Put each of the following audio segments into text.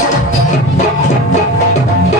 Thank you.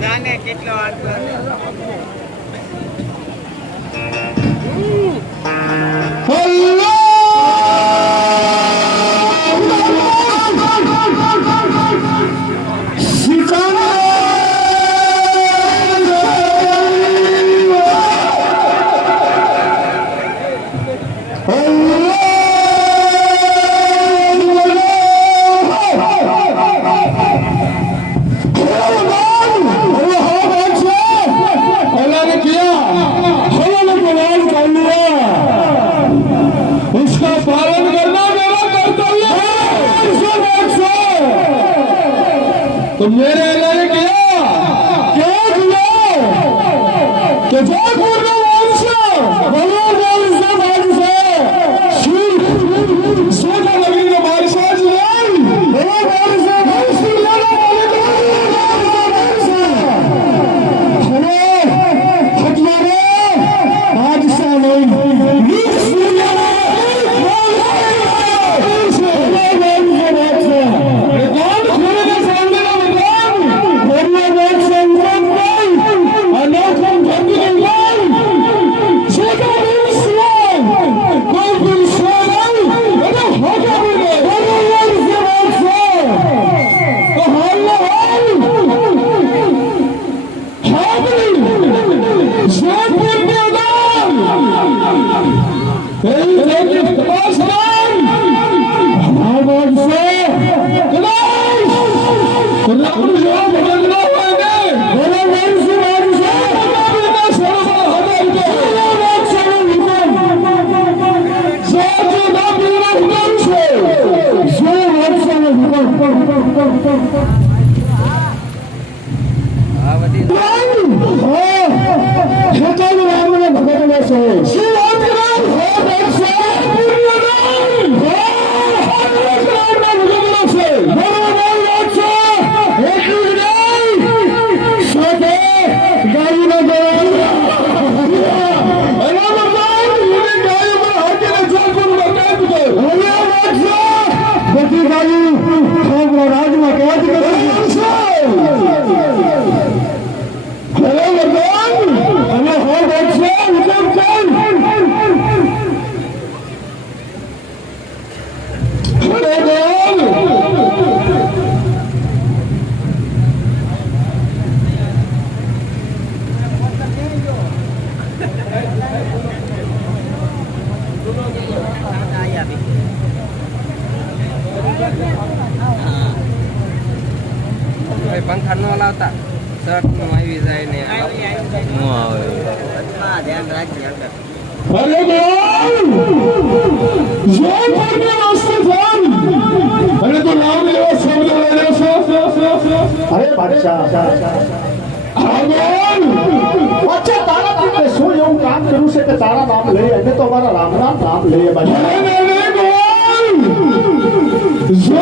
જાને કેટલો तो मेरे लिए Hey, thank you. ભાઈ પંખા નો લાવતા શર્ટ નું આવી જાય ને ધ્યાન રાખજે અરે જય ભગવાન અસ્તફાન અરે તો નામ લેવા શબ્દ લેવા છો અરે બાદશાહ ભગવાન અચ્છા તારા તું શું એવું કામ કર્યું છે કે તારા નામ લે અને તો અમારા રામના નામ લઈએ છે. તો શું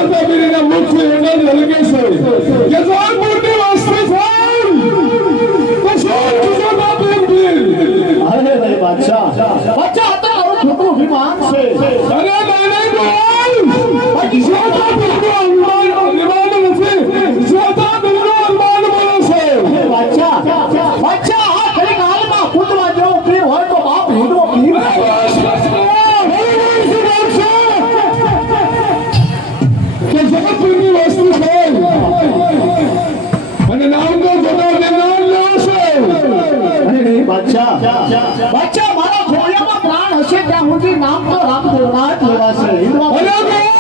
અરે બાદશાહ. બાદશાહ હતા છોકરું વિમાન છે. અરે અચ્છા અચ્છા મારા ખોળિયામાં પ્રાણ હશે ત્યાં સુધી નામ તો રામ દેવનાથ લેવાશે બોલો કે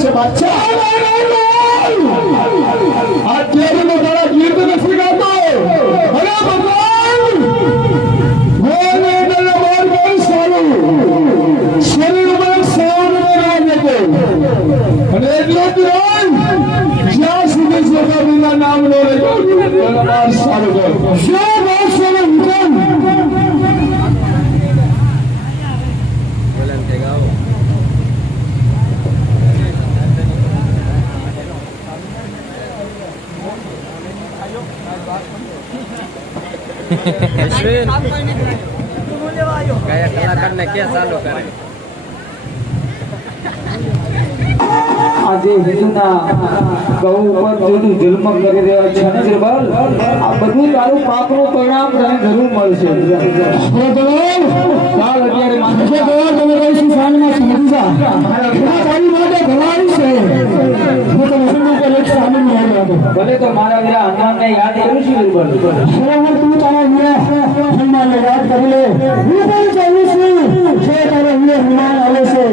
છે, બાદશાહ. આ કેરી નો તારા ગીત નથી જ્યાં સુધી સોના નામ નો રહ્યો સારું ગયા કલાકારને કે ચાલુ કરે આજે હિન્દુના ગૌ ઉપર જુદું જુલ્મ કરી રહ્યા છે નિર્બલ આ બધું તારું પાપનું પરિણામ તને જરૂર મળશે. કાલ અત્યારે માનશે તમે કરે છે આને યાદ ભલે તો મારા વીરા હનુમાન યાદ કરું છું બિલકુલ શ્રવણ તું તારા વીરા હનુમાન ને યાદ કરી લે. હું પણ જાણું છું. જે તારા વીરા હનુમાન આવે છે.